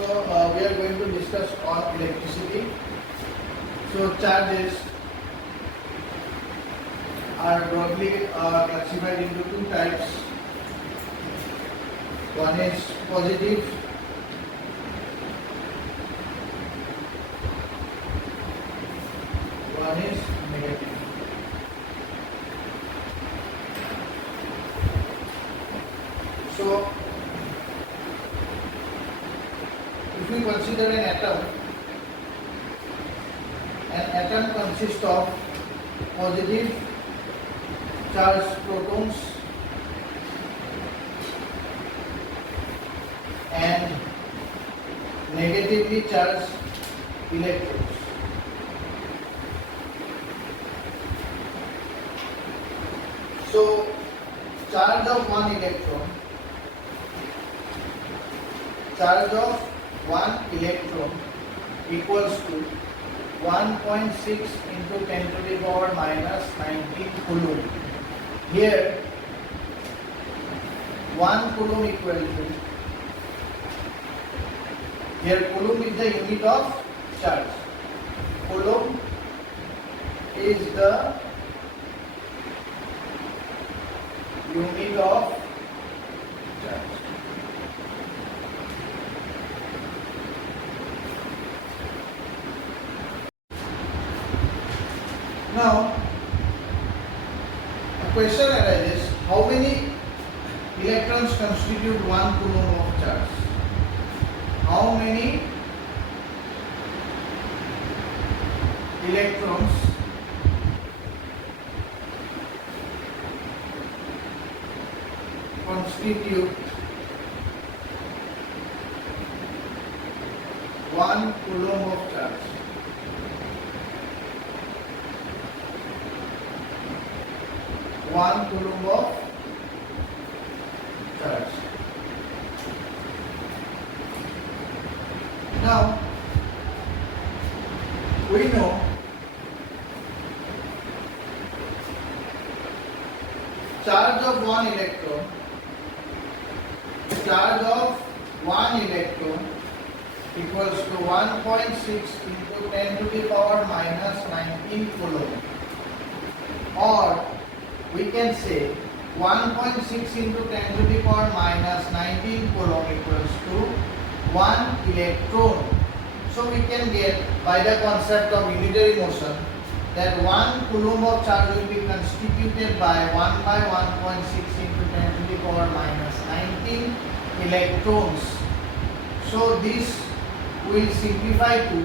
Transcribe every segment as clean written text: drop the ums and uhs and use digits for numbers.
We are going to discuss on electricity. So charges are broadly classified into two types. One is positive, one is negative. So if we consider an atom consists of positive charged protons and negatively charged electrons. So charge of one electron equals to 1.6 into 10 to the power minus 19 coulomb. Here 1 coulomb equal to, here coulomb is the unit of charge. Coulomb is the unit of charge. Now, a question arises, how many electrons constitute 1 coulomb of charge? How many electrons constitute 1 coulomb of charge? One coulomb of charge. Now we know charge of one electron equals to 1.6 into 10 to the power minus 19 coulomb, or we can say 1.6 into 10 to the power minus 19 coulomb equals to 1 electron. So we can get by the concept of unitary motion that 1 coulomb of charge will be constituted by 1 by 1.6 into 10 to the power minus 19 electrons. So this will simplify to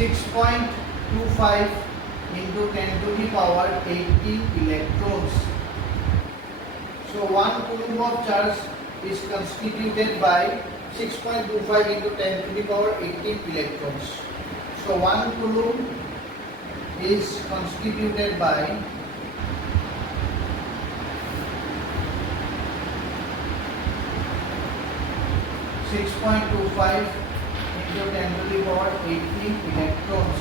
6.25 into 10 to the power 18 electrons. So 1 coulomb of charge is constituted by 6.25 into 10 to the power 18 electrons. So 1 coulomb is constituted by 6.25 into 10 to the power 18 electrons.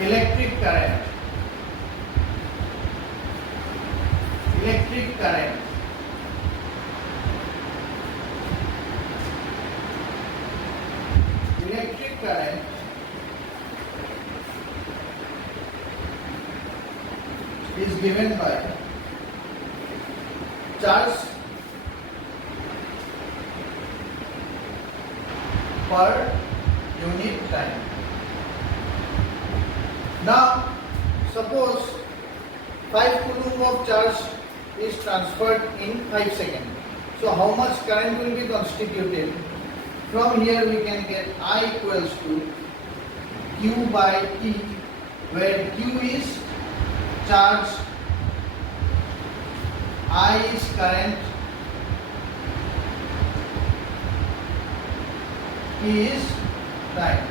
Electric current. Electric current. Electric current is given by charge per unit time. Now, suppose 5 coulomb of charge is transferred in 5 seconds. So, how much current will be constituted? From here we can get I equals to Q by T, where Q is charge, I is current, T is time.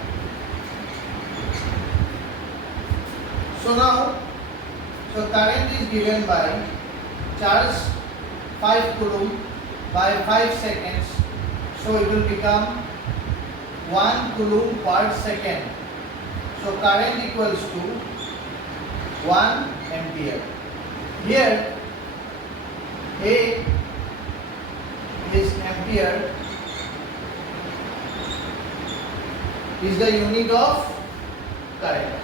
So now, current is given by charge 5 coulomb by 5 seconds. So it will become 1 coulomb per second. So current equals to 1 ampere. Here A is ampere, is the unit of current.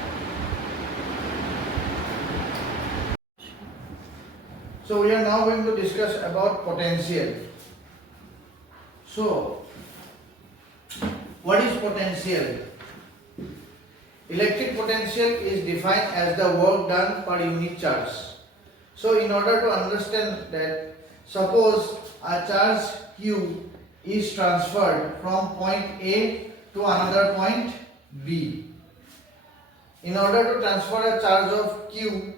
So we are now going to discuss about potential. So what is potential? Electric potential is defined as the work done per unit charge. So in order to understand that, suppose a charge Q is transferred from point A to another point B. In order to transfer a charge of Q,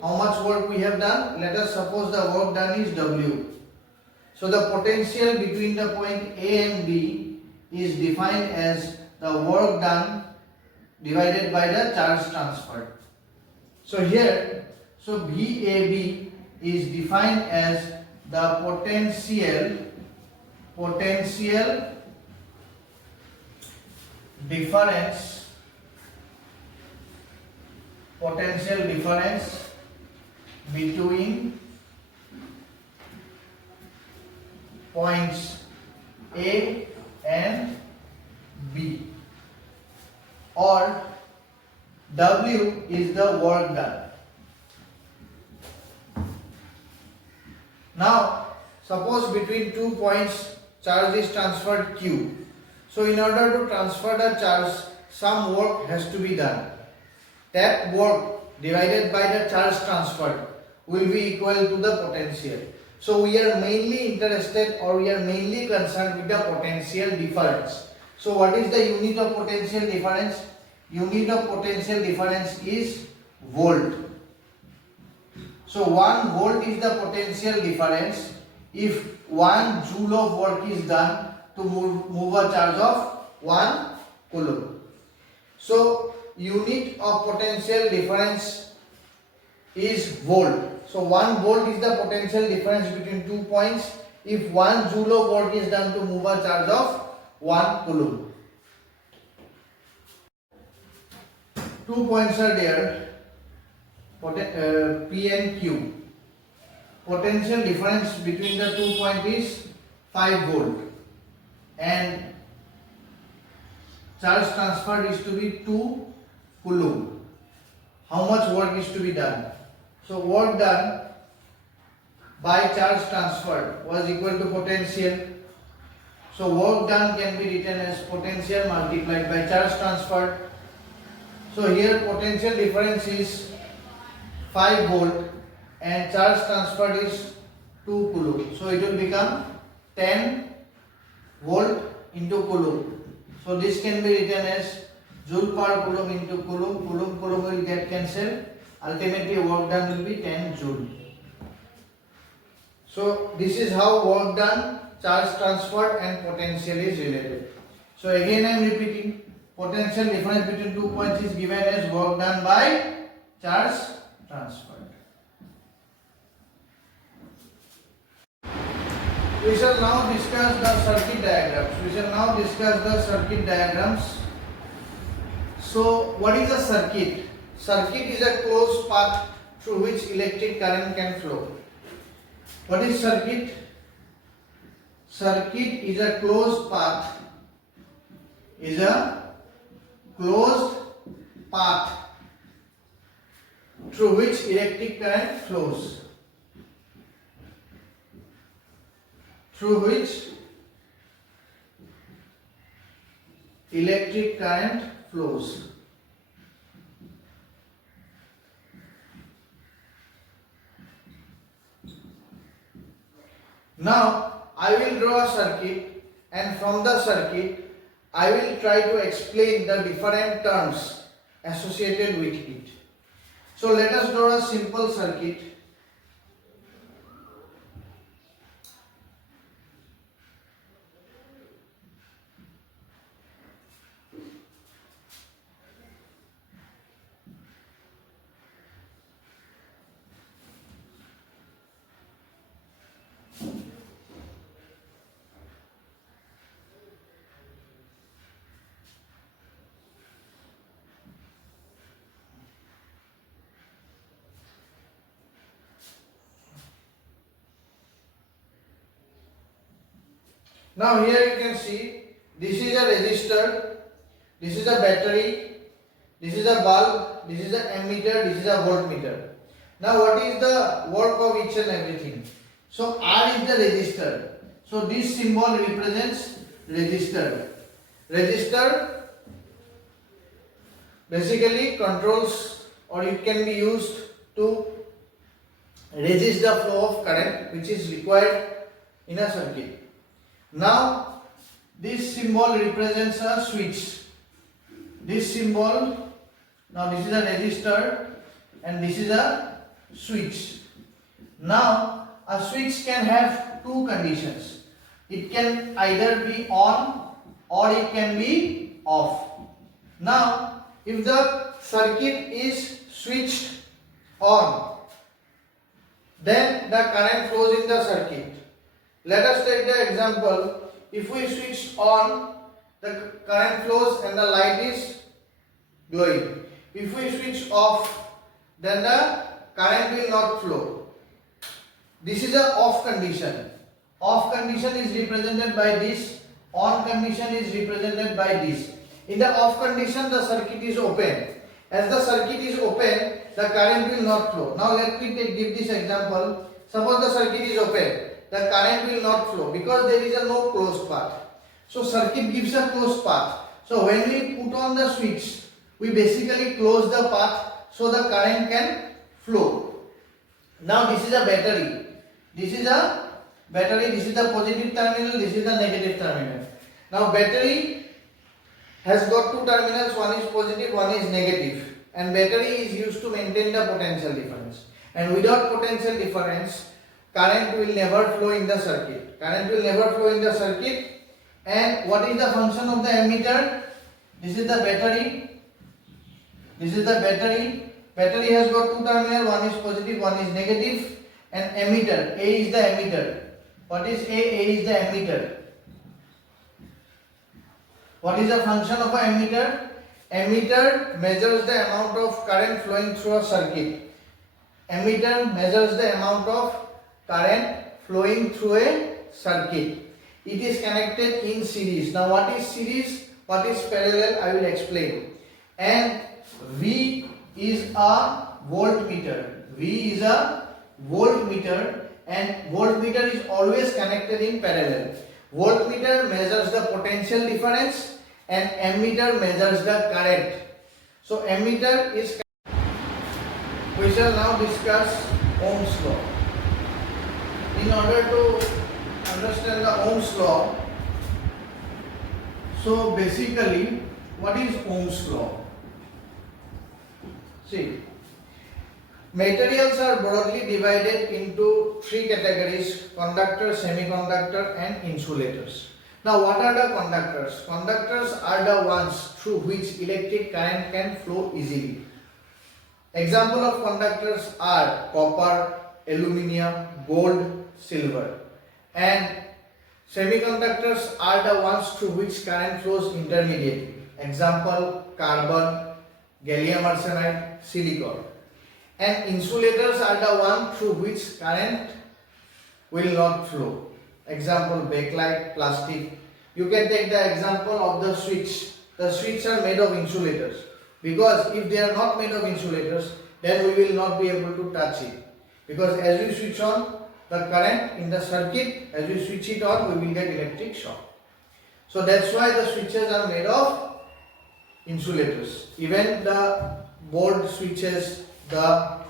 how much work we have done? Let us suppose the work done is W. So the potential between the point A and B is defined as the work done divided by the charge transferred. So here, VAB is defined as the potential difference between points A and B, or W is the work done. Now suppose between 2 points charge is transferred Q. So in order to transfer the charge, some work has to be done. That work divided by the charge transferred will be equal to the potential. So we are mainly interested, or we are mainly concerned with the potential difference. So what is the unit of potential difference? Unit of potential difference is volt. So 1 volt is the potential difference if 1 joule of work is done to move a charge of 1 coulomb. So unit of potential difference is volt. So 1 volt is the potential difference between 2 points if 1 joule of work is done to move a charge of 1 coulomb. 2 points are there, P and Q. Potential difference between the 2 points is 5 volt and charge transferred is to be 2 coulomb. How much work is to be done? So work done by charge transferred was equal to potential. So work done can be written as potential multiplied by charge transferred. So here potential difference is 5 volt and charge transferred is 2 coulomb. So it will become 10 volt into coulomb. So this can be written as joule per coulomb into coulomb. Coulomb will get cancelled. Ultimately work done will be 10 joule. So this is how work done, charge transferred and potential is related. So again I am repeating, potential difference between 2 points is given as work done by charge transferred. We shall now discuss the circuit diagrams. So what is a circuit? Circuit is a closed path through which electric current can flow. What is circuit? Circuit is a closed path. Through which electric current flows. Now I will draw a circuit, and from the circuit I will try to explain the different terms associated with it. So let us draw a simple circuit. Now here you can see this is a resistor, this is a battery, this is a bulb, this is a ammeter, this is a voltmeter. Now what is the work of each and everything? So R is the resistor. So this symbol represents resistor. Resistor basically controls, or it can be used to resist the flow of current which is required in a circuit. Now this symbol represents a switch. This symbol, now this is a resistor and this is a switch. Now a switch can have two conditions. It can either be on or it can be off. Now if the circuit is switched on, then the current flows in the circuit. Let us take the example. If we switch on, the current flows and the light is glowing. If we switch off, then the current will not flow. This is a off condition. Off condition is represented by this. On condition is represented by this. In the off condition, the circuit is open. As the circuit is open, the current will not flow. Now let me give this example. Suppose the circuit is open, the current will not flow because there is a no closed path. So circuit gives a closed path. So when we put on the switch, we basically close the path so the current can flow. Now this is a battery. This is a battery. This is the positive terminal. This is the negative terminal. Now battery has got two terminals. One is positive, one is negative. And battery is used to maintain the potential difference. And without potential difference, current will never flow in the circuit. Current will never flow in the circuit. And what is the function of the ammeter? This is the battery. This is the battery. Battery has got two terminals. One is positive, one is negative. And ammeter, A is the ammeter. What is A? A is the ammeter. What is the function of an ammeter? Ammeter measures the amount of current flowing through a circuit. Ammeter measures the amount of current flowing through a circuit. It is connected in series. Now what is series? What is parallel? I will explain. And V is a voltmeter. V is a voltmeter, and voltmeter is always connected in parallel. Voltmeter measures the potential difference and ammeter measures the current. So ammeter is. We shall now discuss Ohm's law. In order to understand the Ohm's law, so basically what is Ohm's law? See, materials are broadly divided into three categories: conductors, semiconductor and insulators. Now what are the conductors? Conductors are the ones through which electric current can flow easily. Example of conductors are copper, aluminium, gold, silver. And semiconductors are the ones through which current flows intermediately. Example, carbon, gallium arsenide, silicon. And insulators are the one through which current will not flow. Example, bakelite, plastic. You can take the example of the switch. The switches are made of insulators, because if they are not made of insulators, then we will not be able to touch it. Because as we switch on the current in the circuit, as we switch it on, we will get electric shock. So that's why the switches are made of insulators. Even the board switches, the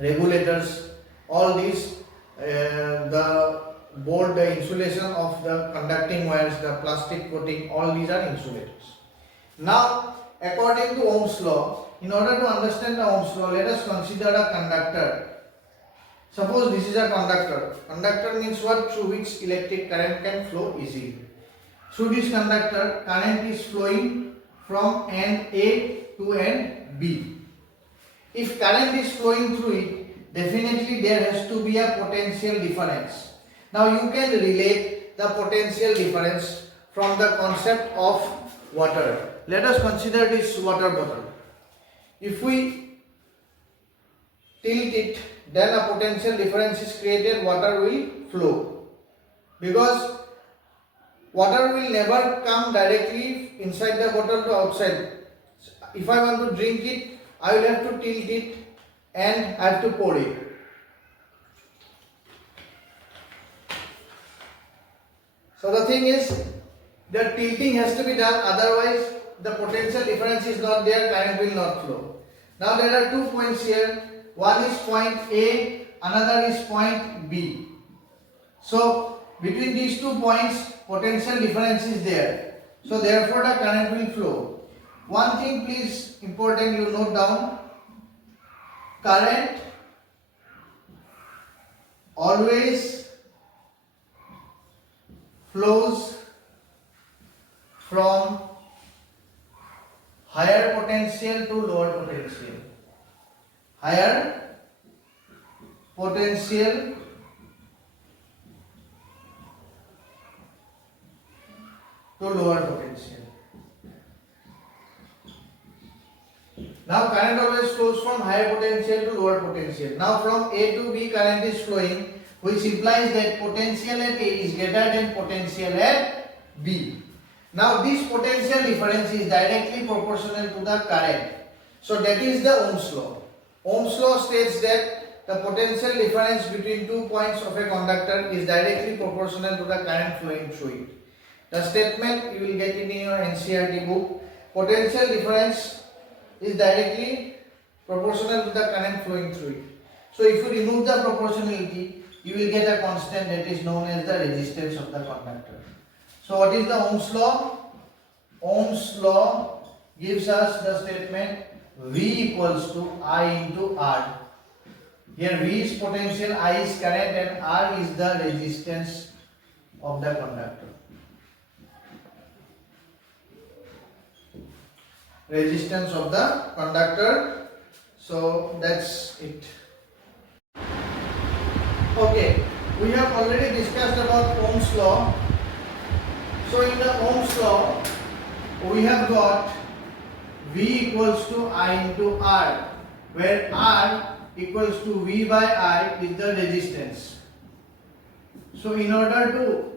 regulators, all these, the board, the insulation of the conducting wires, the plastic coating, all these are insulators. Now, according to Ohm's law, in order to understand the Ohm's law, let us consider a conductor. Suppose this is a conductor. Conductor means what? Through which electric current can flow easily. Through this conductor, current is flowing from end A to end B. If current is flowing through it, definitely there has to be a potential difference. Now you can relate the potential difference from the concept of water. Let us consider this water bottle. If we tilt it, then a potential difference is created, water will flow. Because water will never come directly inside the bottle to outside. If I want to drink it, I will have to tilt it and I have to pour it. So the thing is, the tilting has to be done, otherwise the potential difference is not there, current will not flow. Now there are 2 points here. One is point A, another is point B. So between these 2 points, potential difference is there. So therefore the current will flow. One thing please important, you note down. Current always flows from higher potential to lower potential. Higher potential to lower potential. Now current always flows from higher potential to lower potential. Now from A to B current is flowing, which implies that potential at A is greater than potential at B. Now this potential difference is directly proportional to the current. So that is the Ohm's law. Ohm's law states that the potential difference between 2 points of a conductor is directly proportional to the current flowing through it. The statement you will get in your NCERT book. Potential difference is directly proportional to the current flowing through it. So if you remove the proportionality, you will get a constant that is known as the resistance of the conductor. So what is the Ohm's law? Ohm's law gives us the statement V equals to I into R. Here V is potential, I is current and R is the resistance of the conductor. Resistance of the conductor. So that's it. Okay, we have already discussed about Ohm's law. So in the Ohm's law, we have got V equals to I into R, where R equals to V by I is the resistance. So in order to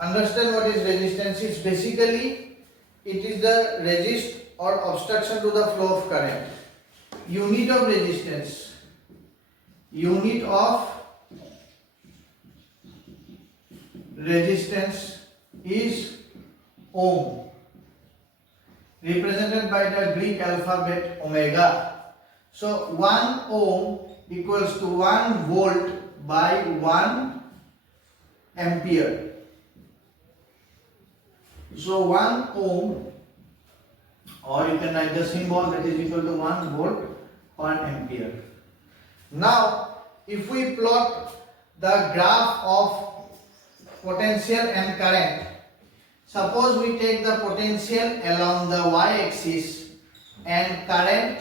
understand what is resistance, it's basically it is the resist or obstruction to the flow of current. Unit of resistance. Unit of resistance is ohm, represented by the Greek alphabet omega. So 1 ohm equals to 1 volt by 1 ampere. So 1 ohm, or you can write the symbol, that is equal to 1 volt per ampere. Now if we plot the graph of potential and current, suppose we take the potential along the y-axis and current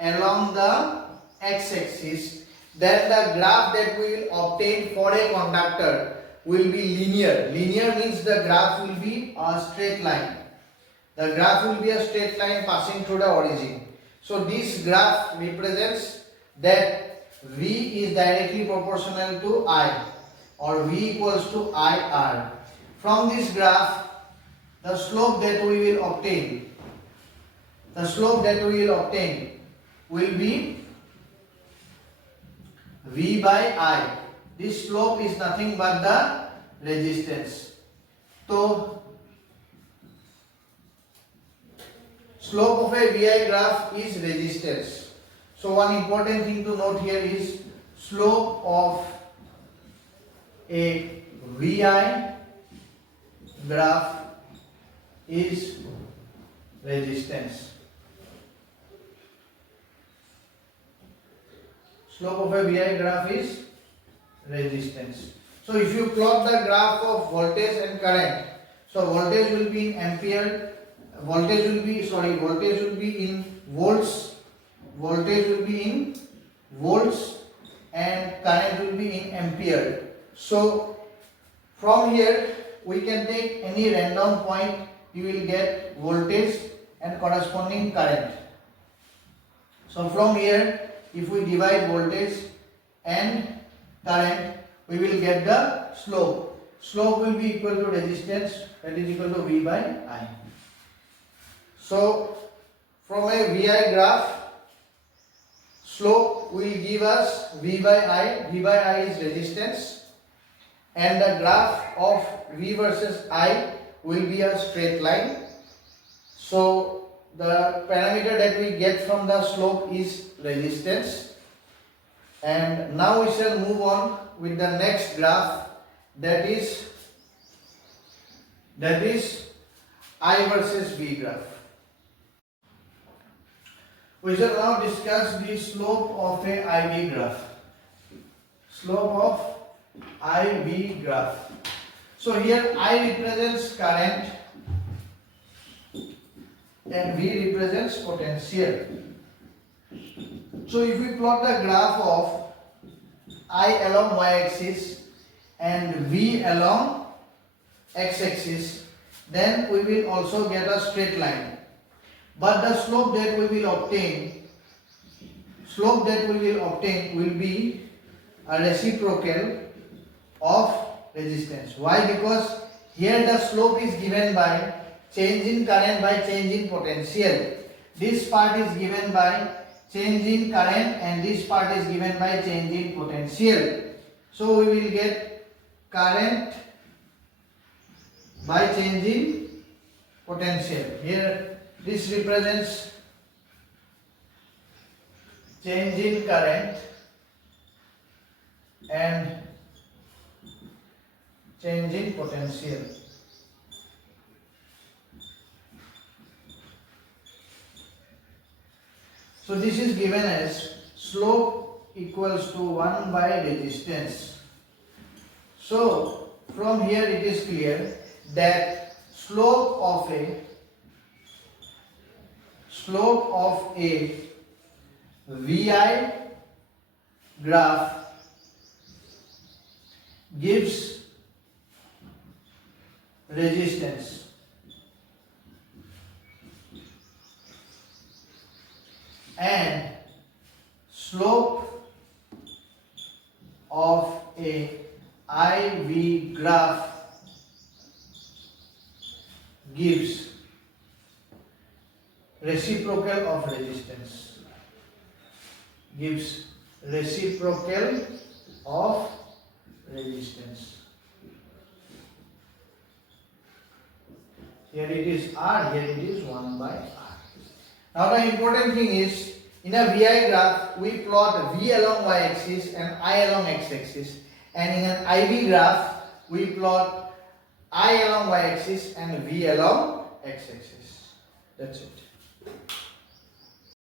along the x-axis, then the graph that we will obtain for a conductor will be linear. Linear means the graph will be a straight line. The graph will be a straight line passing through the origin. So this graph represents that V is directly proportional to I, or V equals to IR. From this graph, the slope that we will obtain, will be V by I. This slope is nothing but the resistance. So slope of a VI graph is resistance. So one important thing to note here is slope of a VI graph is resistance. Slope of a VI graph is resistance. So if you plot the graph of voltage and current, so voltage will be in ampere, voltage will be in volts, and current will be in ampere. So from here we can take any random point, you will get voltage and corresponding current. So from here, if we divide voltage and current, we will get the slope. slope will be equal to resistance, that is equal to V by I. So from a VI graph, slope will give us V by I. V by I is resistance, and the graph of V versus I will be a straight line. So the parameter that we get from the slope is resistance. And now we shall move on with the next graph, that is I versus V graph. We shall now discuss the slope of a IV graph. Slope of IV graph. So here I represents current and V represents potential. So if we plot the graph of I along y-axis and V along x-axis, then we will also get a straight line. But the slope that we will obtain will be a reciprocal of resistance. Why? Because here the slope is given by change in current by change in potential. This part is given by change in current and this part is given by change in potential. So we will get current by change in potential. Here this represents change in current and change in potential. So this is given as slope equals to 1 by resistance. So from here it is clear that slope of a VI graph gives resistance. And slope of a IV graph gives reciprocal of resistance. Gives reciprocal of resistance. Here it is R, here it is 1 by R. Now the important thing is, in a VI graph we plot V along y-axis and I along x-axis, and in an IV graph we plot I along y-axis and V along x-axis. That's it.